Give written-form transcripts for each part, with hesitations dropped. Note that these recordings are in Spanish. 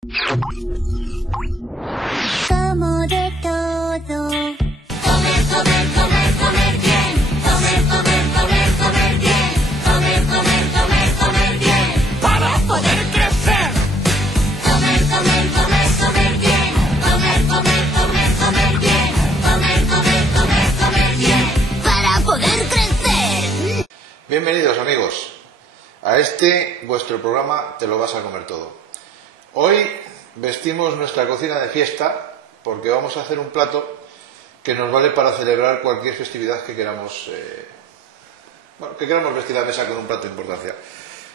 Como de todo. Comer, comer, comer, comer bien. Comer, comer, comer, comer bien. Comer, comer, comer, comer bien. Para poder crecer. Comer, comer, comer, comer bien. Comer, comer, comer, comer bien. Comer, comer, comer, comer bien. Para poder crecer. Bienvenidos amigos a este vuestro programa Te lo vas a comer todo. Hoy vestimos nuestra cocina de fiesta porque vamos a hacer un plato que nos vale para celebrar cualquier festividad que queramos vestir la mesa con un plato de importancia.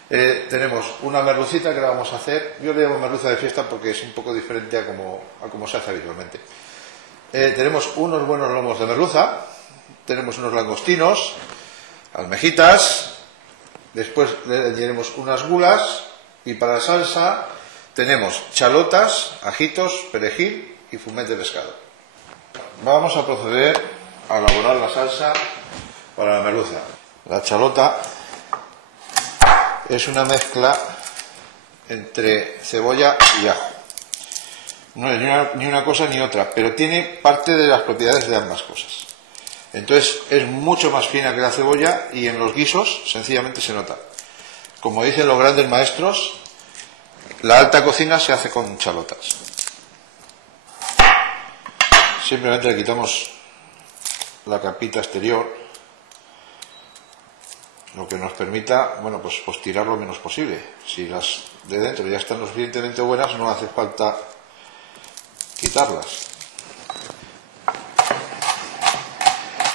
Tenemos una merlucita que la vamos a hacer. Yo le llamo merluza de fiesta porque es un poco diferente a como se hace habitualmente. Tenemos unos buenos lomos de merluza, tenemos unos langostinos, almejitas, después le añadiremos unas gulas y para la salsa tenemos chalotas, ajitos, perejil y fumet de pescado. Vamos a proceder a elaborar la salsa para la merluza. La chalota es una mezcla entre cebolla y ajo. No es ni una cosa ni otra, pero tiene parte de las propiedades de ambas cosas. Entonces es mucho más fina que la cebolla y en los guisos sencillamente se nota. Como dicen los grandes maestros, la alta cocina se hace con chalotas. Simplemente le quitamos la capita exterior, lo que nos permita, pues tirar lo menos posible. Si las de dentro ya están lo suficientemente buenas, no hace falta quitarlas.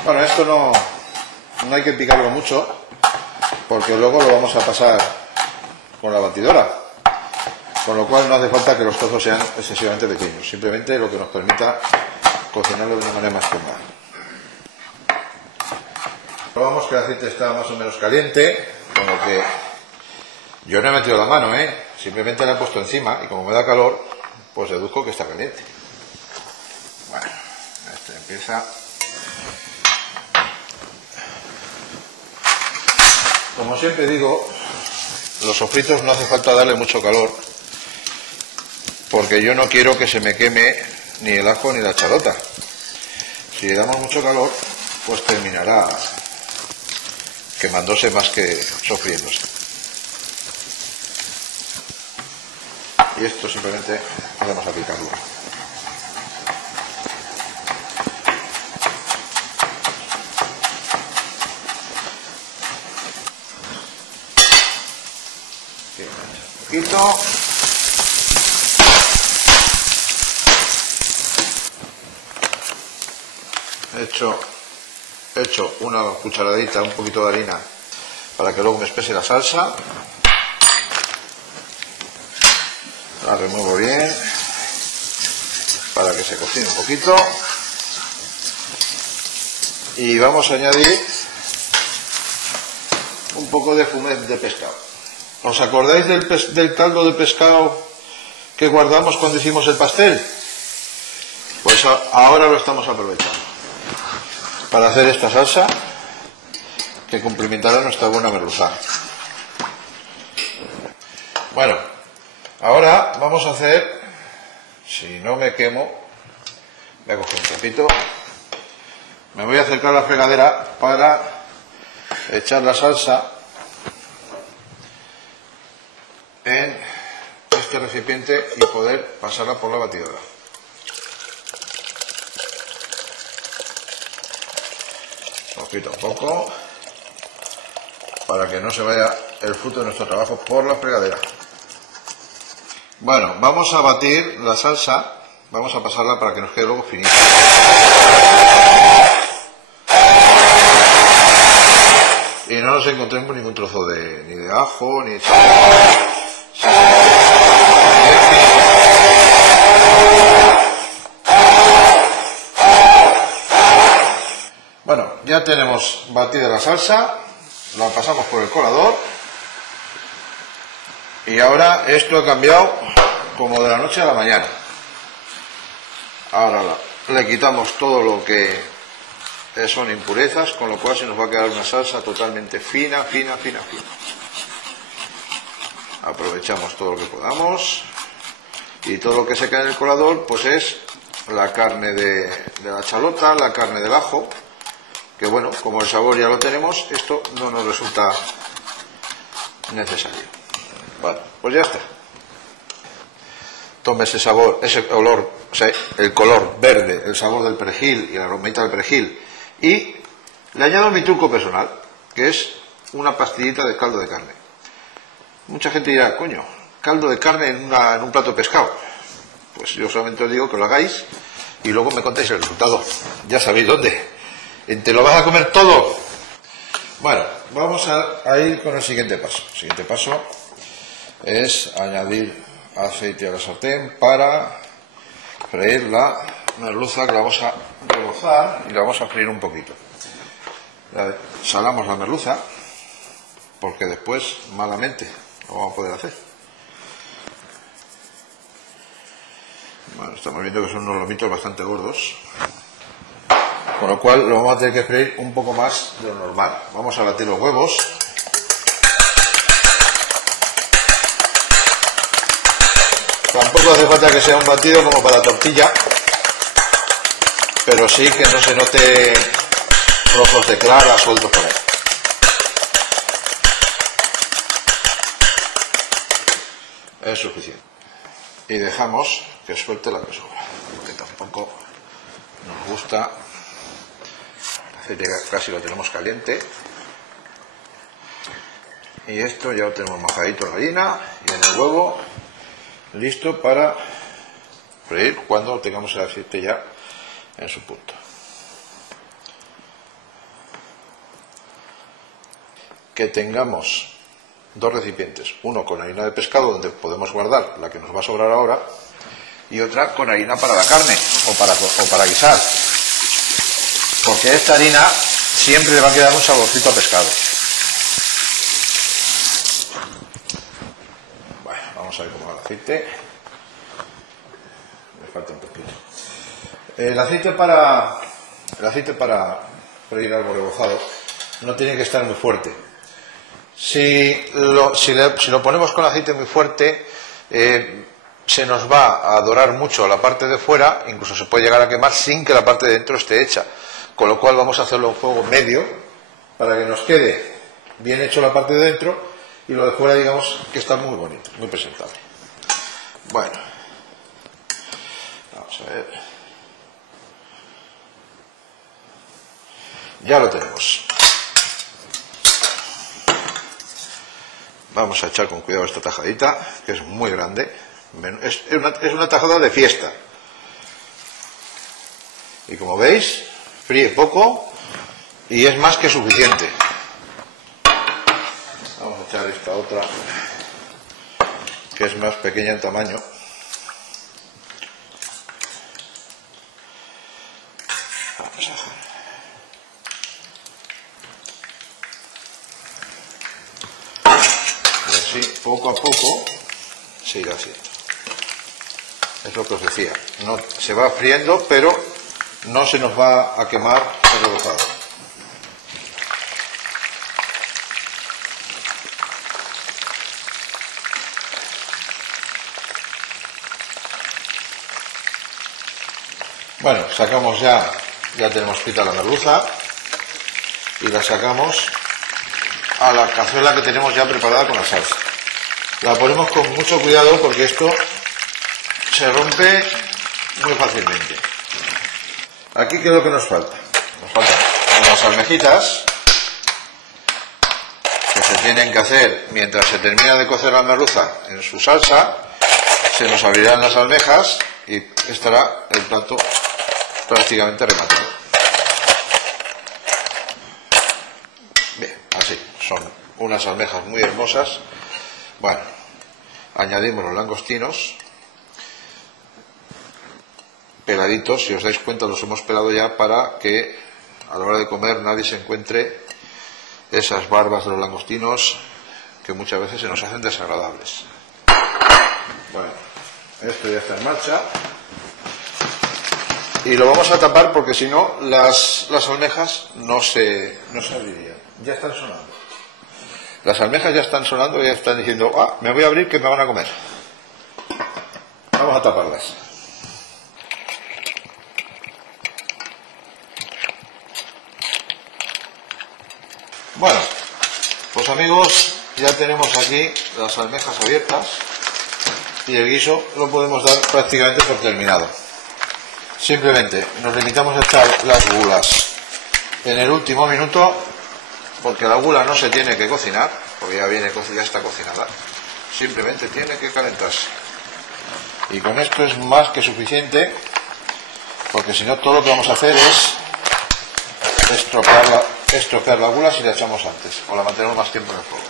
Bueno, esto no hay que picarlo mucho, porque luego lo vamos a pasar con la batidora. Con lo cual no hace falta que los trozos sean excesivamente pequeños, simplemente lo que nos permita cocinarlo de una manera más cómoda. Probamos que el aceite está más o menos caliente, con lo que yo no he metido la mano, simplemente la he puesto encima y como me da calor, pues deduzco que está caliente. Bueno, este empieza. Como siempre digo, los sofritos no hace falta darle mucho calor, porque yo no quiero que se me queme ni el ajo ni la chalota. Si le damos mucho calor, pues terminará quemándose más que sofriéndose. Y esto simplemente vamos a picarlo. Un poquito. He hecho una cucharadita, un poquito de harina para que luego me espese la salsa. La remuevo bien para que se cocine un poquito y vamos a añadir un poco de fumet de pescado. ¿Os acordáis del caldo de pescado que guardamos cuando hicimos el pastel? Pues ahora lo estamos aprovechando para hacer esta salsa que complementará nuestra buena merluza. Bueno, ahora vamos a hacer, si no me quemo, voy a coger un trapito, me voy a acercar a la fregadera para echar la salsa en este recipiente y poder pasarla por la batidora. Poquito a poco para que no se vaya el fruto de nuestro trabajo por la fregadera. Bueno, vamos a batir la salsa, vamos a pasarla para que nos quede luego finita. Y no nos encontremos ningún trozo ni de ajo ni de chile. Bueno, ya tenemos batida la salsa, la pasamos por el colador y ahora esto ha cambiado como de la noche a la mañana. Ahora le quitamos todo lo que son impurezas, con lo cual se nos va a quedar una salsa totalmente fina. Aprovechamos todo lo que podamos Y todo lo que se cae en el colador pues es la carne de la chalota, la carne del ajo, que bueno, como el sabor ya lo tenemos, esto no nos resulta necesario. Vale, pues ya está. Tome ese sabor, ese olor, o sea, el color verde, el sabor del perejil y la aromita del perejil, y le añado mi truco personal, que es una pastillita de caldo de carne. Mucha gente dirá, coño, caldo de carne en un plato de pescado. Pues yo solamente os digo que lo hagáis y luego me contáis el resultado. Ya sabéis dónde. ¿Te lo vas a comer todo? Bueno, vamos a ir con el siguiente paso. El siguiente paso es añadir aceite a la sartén para freír la merluza, que la vamos a rebozar y la vamos a freír un poquito. Salamos la merluza porque después malamente lo vamos a poder hacer. Bueno, estamos viendo que son unos lomitos bastante gordos, con lo cual lo vamos a tener que freír un poco más de lo normal. Vamos a batir los huevos. Tampoco hace falta que sea un batido como para tortilla, pero sí que no se note trozos de clara sueltos por ahí. Es suficiente. Y dejamos que suelte la pezuña, porque tampoco nos gusta. El aceite casi lo tenemos caliente. Y esto ya lo tenemos majadito en la harina y en el huevo, listo para freír cuando tengamos el aceite ya en su punto. Que tengamos dos recipientes, uno con harina de pescado donde podemos guardar la que nos va a sobrar ahora, y otra con harina para la carne o para guisar, porque esta harina siempre le va a quedar un saborcito a pescado. Bueno, vamos a ver cómo va el aceite. Me falta un poquito. El aceite para freír algo rebozado no tiene que estar muy fuerte. Si lo ponemos con aceite muy fuerte, se nos va a dorar mucho la parte de fuera, incluso se puede llegar a quemar sin que la parte de dentro esté hecha. Con lo cual vamos a hacerlo a un fuego medio para que nos quede bien hecho la parte de dentro y lo de fuera, digamos, que está muy bonito, muy presentable. Bueno, vamos a ver. Ya lo tenemos. Vamos a echar con cuidado esta tajadita, que es muy grande. Es una tajada de fiesta. Y como veis, fríe poco y es más que suficiente. Vamos a echar esta otra, que es más pequeña en tamaño. Vamos a dejar. Y así, poco a poco, se irá haciendo. Es lo que os decía. No, se va friendo, pero no se nos va a quemar el rebozado. Bueno, sacamos ya tenemos frita la merluza y la sacamos a la cazuela que tenemos ya preparada con la salsa. La ponemos con mucho cuidado porque esto se rompe muy fácilmente. Aquí, ¿qué es lo que nos falta? Nos faltan unas almejitas que se tienen que hacer mientras se termina de cocer la merluza en su salsa. Se nos abrirán las almejas y estará el plato prácticamente rematado. Bien, así, son unas almejas muy hermosas. Bueno, añadimos los langostinos peladitos. Si os dais cuenta, los hemos pelado ya para que a la hora de comer nadie se encuentre esas barbas de los langostinos que muchas veces se nos hacen desagradables. Bueno, esto ya está en marcha y lo vamos a tapar porque si no las almejas no se abrirían. Ya están sonando. Las almejas ya están sonando y ya están diciendo: ah, me voy a abrir que me van a comer. Vamos a taparlas. Bueno, pues amigos, ya tenemos aquí las almejas abiertas y el guiso lo podemos dar prácticamente por terminado. Simplemente nos limitamos a echar las gulas en el último minuto, porque la gula no se tiene que cocinar, porque ya está cocinada, simplemente tiene que calentarse. Y con esto es más que suficiente, porque si no todo lo que vamos a hacer es estropear la gula si la echamos antes, o la mantenemos más tiempo en el fuego.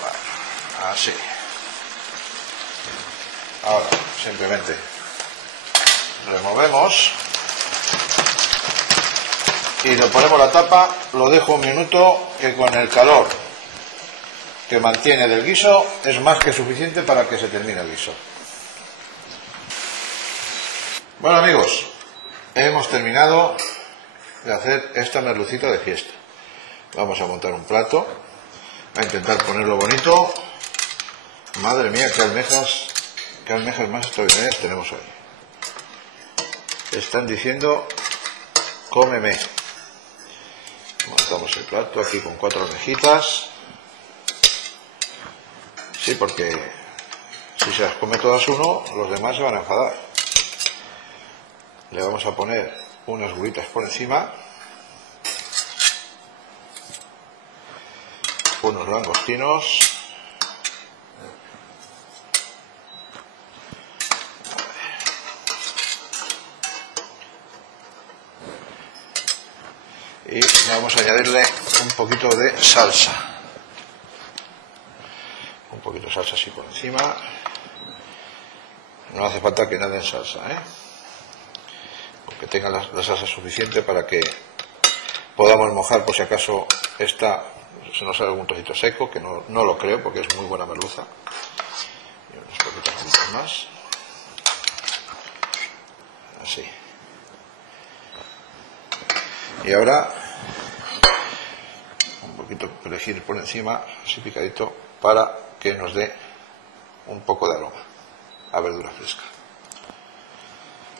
Bueno, así. Ahora, simplemente removemos y le ponemos la tapa, lo dejo un minuto, que con el calor que mantiene del guiso es más que suficiente para que se termine el guiso. Bueno amigos, hemos terminado de hacer esta merlucita de fiesta. Vamos a montar un plato, a intentar ponerlo bonito. Madre mía, qué almejas más extraordinarias tenemos hoy. Están diciendo cómeme. Montamos el plato aquí con 4 almejitas. Sí, porque si se las come todas uno, los demás se van a enfadar. Le vamos a poner unas gulitas por encima, unos langostinos, y vamos a añadirle un poquito de salsa, un poquito de salsa así por encima. No hace falta que nada en salsa, que tenga la salsa suficiente para que podamos mojar por si acaso se nos sale algún trocito seco, que no lo creo porque es muy buena merluza. Y unos poquitos más, así. Y ahora un poquito de perejil por encima, así picadito, para que nos dé un poco de aroma a verdura fresca.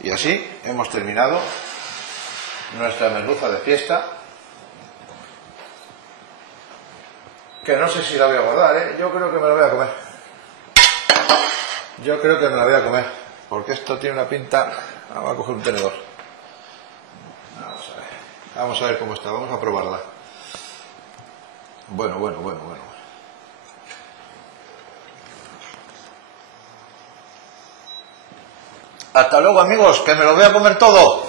Y así hemos terminado nuestra merluza de fiesta, que no sé si la voy a guardar, yo creo que me la voy a comer. Yo creo que me la voy a comer, porque esto tiene una pinta. Vamos a coger un tenedor. Vamos a ver cómo está, vamos a probarla. Bueno. Hasta luego amigos, que me lo voy a comer todo.